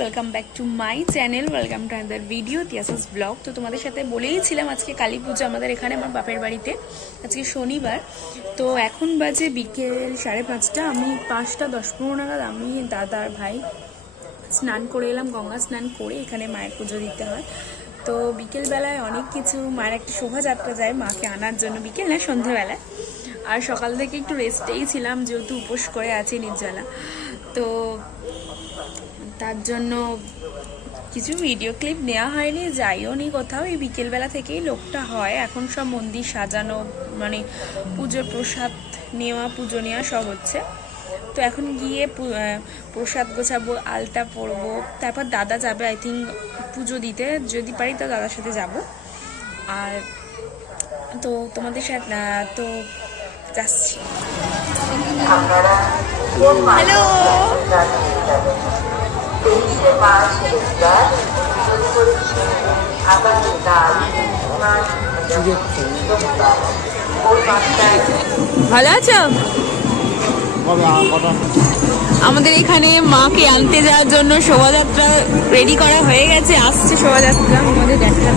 Welcome back to my channel welcome to another video Tiyasa's blog তো তোমাদের সাথে বলেইছিলাম আজকে কালী পুজো আমাদের এখানে আমার বাপের বাড়িতে, আজকে শনিবার। তো এখন বাজে বিকেল সাড়ে পাঁচটা, আমি পাঁচটা দশ পনেরো নাগাদ আমি দাদার ভাই স্নান করে এলাম, গঙ্গা স্নান করে এখানে মায়ের পুজো দিতে হয়। তো বিকেলবেলায় অনেক কিছু, মায়ের একটা শোভাযাত্রা যায় মাকে আনার জন্য, বিকেল না, সন্ধ্যেবেলায়। আর সকাল থেকে একটু রেস্টেই ছিলাম, যেহেতু উপোস করে আছি নির্জলা। তো তার জন্য কিছু ভিডিও ক্লিপ নেওয়া হয়নি যাইও নি কোথাও। এই বিকেলবেলা থেকেই লোকটা হয়। এখন সব মন্দির সাজানো মানে পুজোর প্রসাদ নেওয়া পুজো নেওয়া সব হচ্ছে। তো এখন গিয়ে প্রসাদ গোছাবো আলতা পরবো। তারপর দাদা যাবে আই থিঙ্ক পুজো দিতে। যদি পারি তো দাদার সাথে যাব। আর তো তোমাদের সাথে তো যাচ্ছি। হ্যালো ভালো আছো? আমাদের এখানে মাকে আনতে যাওয়ার জন্য শোভাযাত্রা রেডি করা হয়ে গেছে। আসছে শোভাযাত্রা আমাদের দেখা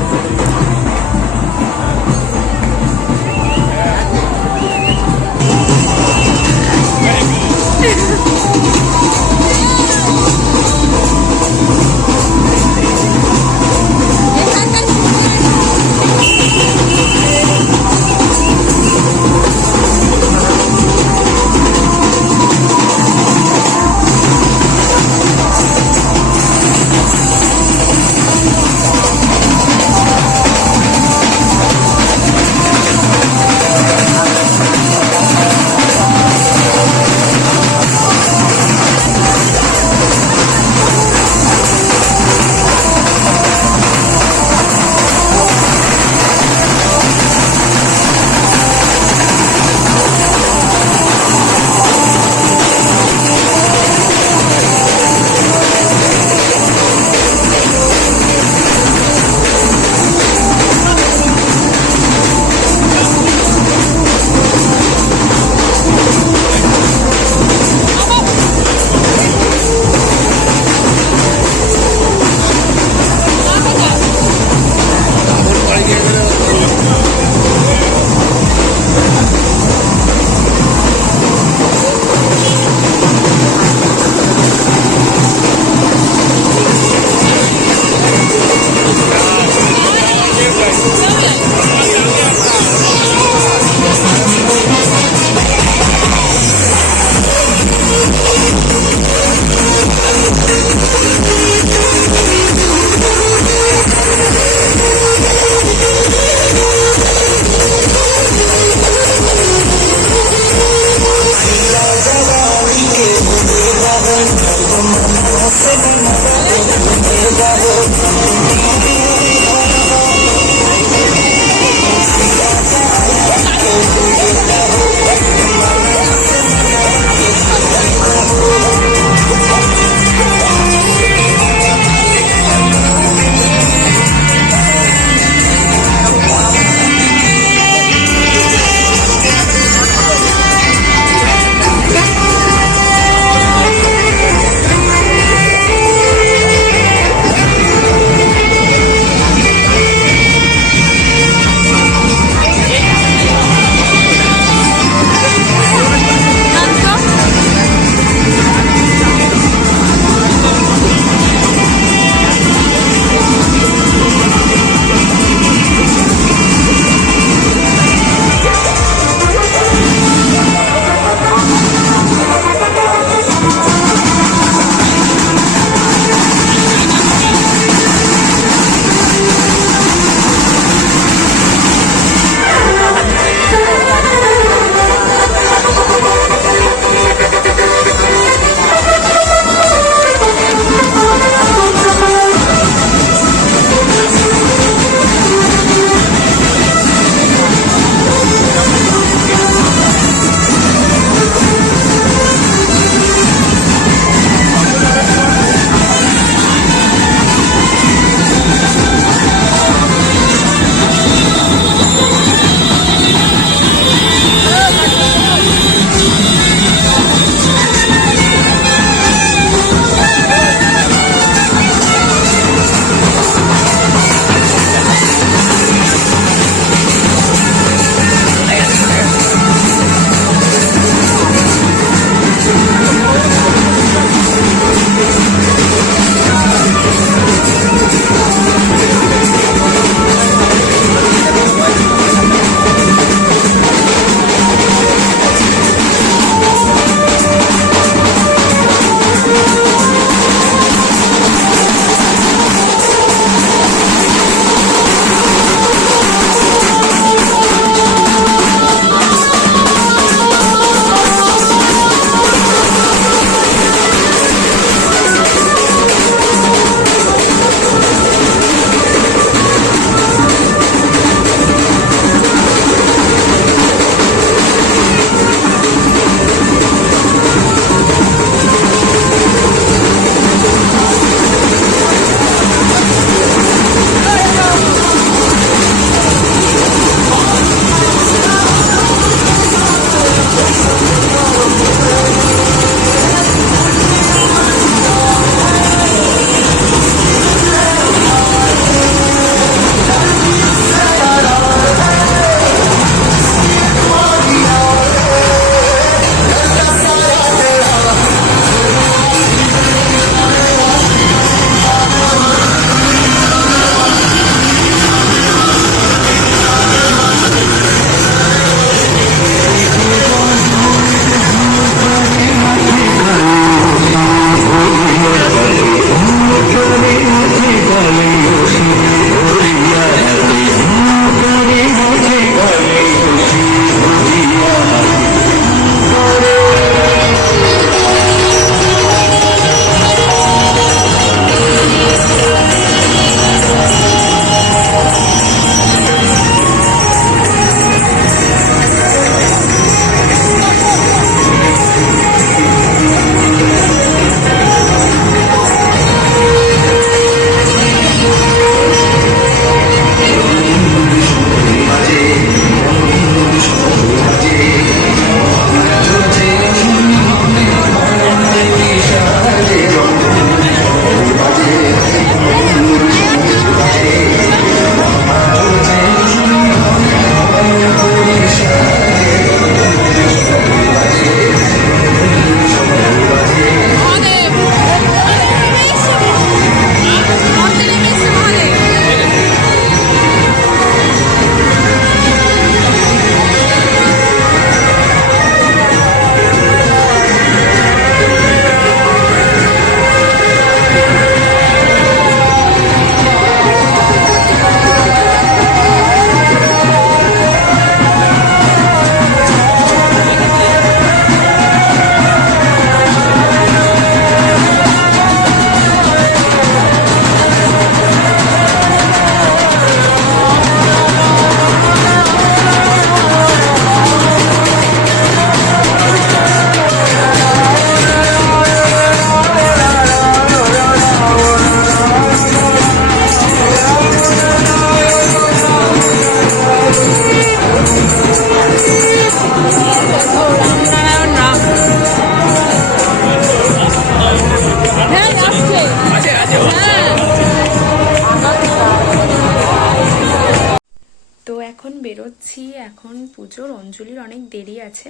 আছে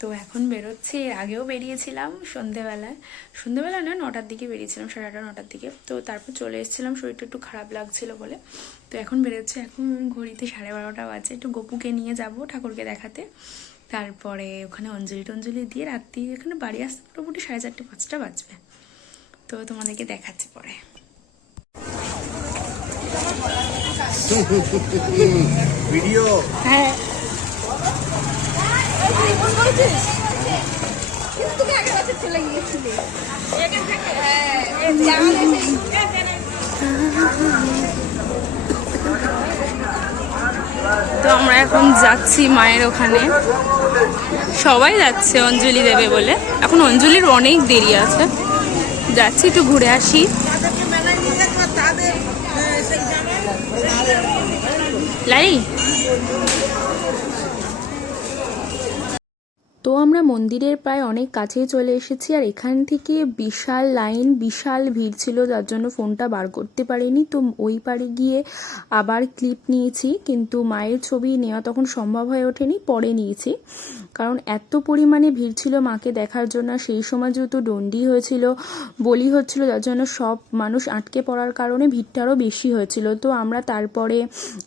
তো এখন বেরোচ্ছি এর আগেও বেরিয়েছিলাম সন্ধেবেলায়। সন্ধেবেলা না নটার দিকে বেরিয়েছিলাম সাড়ে আটটা নটার দিকে। তো তারপর চলে এসেছিলাম শরীরটা একটু খারাপ লাগছিল বলে। তো এখন বেরোচ্ছে এখন ঘড়িতে সাড়ে বারোটা বাজে। একটু গপুকে নিয়ে যাব ঠাকুরকে দেখাতে। তারপরে ওখানে অঞ্জলি টঞ্জলি দিয়ে রাত্রি এখানে বাড়ি আসতে মোটামুটি সাড়ে চারটে পাঁচটা বাজবে। তো তোমাদেরকে দেখাচ্ছি পরে। ভিডিও। হ্যাঁ। তো আমরা এখন যাচ্ছি মায়ের ওখানে। সবাই যাচ্ছে অঞ্জলি দেবে বলে। এখন অঞ্জলির অনেক দেরি আছে। যাচ্ছি একটু ঘুরে আসি। লাই তো আমরা মন্দিরের প্রায় অনেক কাছেই চলে এসেছি আর এখান থেকে বিশাল লাইন, বিশাল ভিড় ছিল, যার জন্য ফোনটা বার করতে পারিনি। তো ওই পারে গিয়ে আবার ক্লিপ নিয়েছি, কিন্তু মায়ের ছবি নেওয়া তখন সম্ভব হয়ে ওঠেনি, পরে নিয়েছি। কারণ এত পরিমাণে ভিড় ছিল মাকে দেখার জন্য, সেই সময় যেহেতু ডন্ডি হয়েছিল, বলি হচ্ছিল যার জন্য সব মানুষ আটকে পড়ার কারণে ভিড়টা আরও বেশি হয়েছিল। তো আমরা তারপরে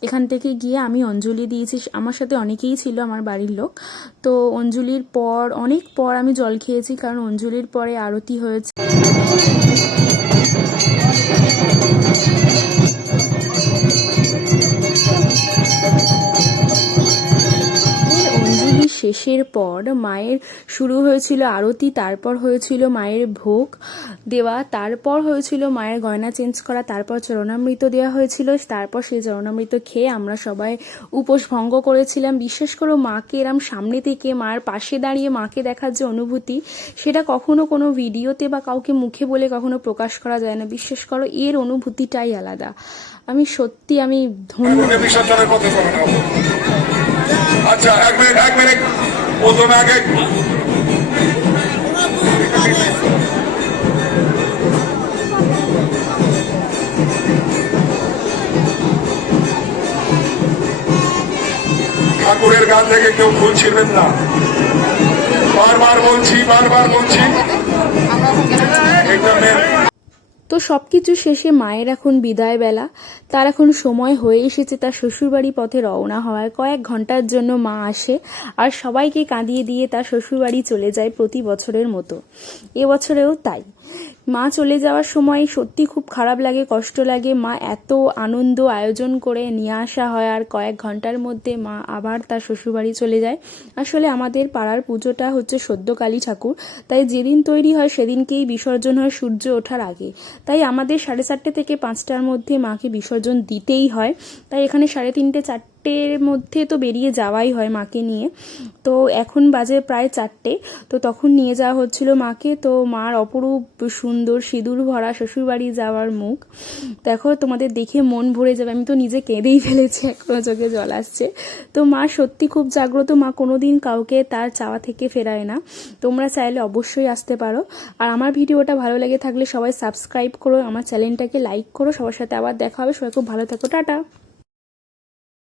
এখান থেকে গিয়ে আমি অঞ্জলি দিয়েছি, আমার সাথে অনেকেই ছিল, আমার বাড়ির লোক। তো অঞ্জলির পর, অনেক পর আমি জল খেয়েছি, কারণ অঞ্জলির পরে আরতি হয়েছে। শেষের পর মায়ের শুরু হয়েছিল আরতি, তারপর হয়েছিল মায়ের ভোগ দেওয়া, তারপর হয়েছিল মায়ের গয়না চেঞ্জ করা, তারপর চরণামৃত দেওয়া হয়েছিল, তারপর সেই চরণামৃত খেয়ে আমরা সবাই উপোস ভঙ্গ করেছিলাম। বিশেষ করো মাকে এরম সামনে থেকে মায়ের পাশে দাঁড়িয়ে মাকে দেখার যে অনুভূতি, সেটা কখনো কোনো ভিডিওতে বা কাউকে মুখে বলে কখনো প্রকাশ করা যায় না। বিশ্বাস করো এর অনুভূতিটাই আলাদা। আমি সত্যি, আমি ধন্য। আচ্ছা এক মিনিট এক মিনিট। প্রথমে আগে ঠাকুরের গান থেকে কেউ ভুল ছিলেন না। বারবার বলছি বারবার বলছি। এখানে তো সব কিছু শেষে মায়ের এখন বিদায় বেলা তার এখন সময় হয়ে এসেছে তার শ্বশুরবাড়ি পথে রওনা হওয়ার। কয়েক ঘণ্টার জন্য মা আসে আর সবাইকে কাঁদিয়ে দিয়ে তার শ্বশুরবাড়ি চলে যায় প্রতি বছরের মতো। এবছরেও তাই। মা চলে যাওয়ার সময় সত্যি খুব খারাপ লাগে, কষ্ট লাগে। মা এত আনন্দ আয়োজন করে নিয়ে আসা হয় আর কয়েক ঘণ্টার মধ্যে মা আবার তার শ্বশুরবাড়ি চলে যায়। আসলে আমাদের পাড়ার পুজোটা হচ্ছে সদ্য কালী ঠাকুর। তাই যেদিন তৈরি হয় সেদিনকেই বিসর্জন হয় সূর্য ওঠার আগে। তাই আমাদের সাড়ে চারটে থেকে পাঁচটার মধ্যে মাকে বিসর্জন দিতেই হয়। তাই এখানে সাড়ে তিনটে চারটের মধ্যে তো বেরিয়ে যাওয়াই হয় মাকে নিয়ে। তো এখন বাজে প্রায় চারটে। তো তখন নিয়ে যাওয়া হচ্ছিল মাকে। তো মার অপরূপ সুন্দর সিঁদুর ভরা শ্বশুরবাড়ি যাওয়ার মুখ। দেখো, তোমাদের দেখে মন ভরে যাবে। আমি তো নিজে কেঁদেই ফেলেছি, এখনও চোখে জল আসছে। তো মা সত্যি খুব জাগ্রত। মা কোনোদিন কাউকে তার চাওয়া থেকে ফেরায় না। তোমরা চাইলে অবশ্যই আসতে পারো। আর আমার ভিডিওটা ভালো লেগে থাকলে সবাই সাবস্ক্রাইব করো। আমার চ্যানেলটাকে লাইক করো। সবার সাথে আবার দেখা হবে। সবাই খুব ভালো থাকো। টাটা।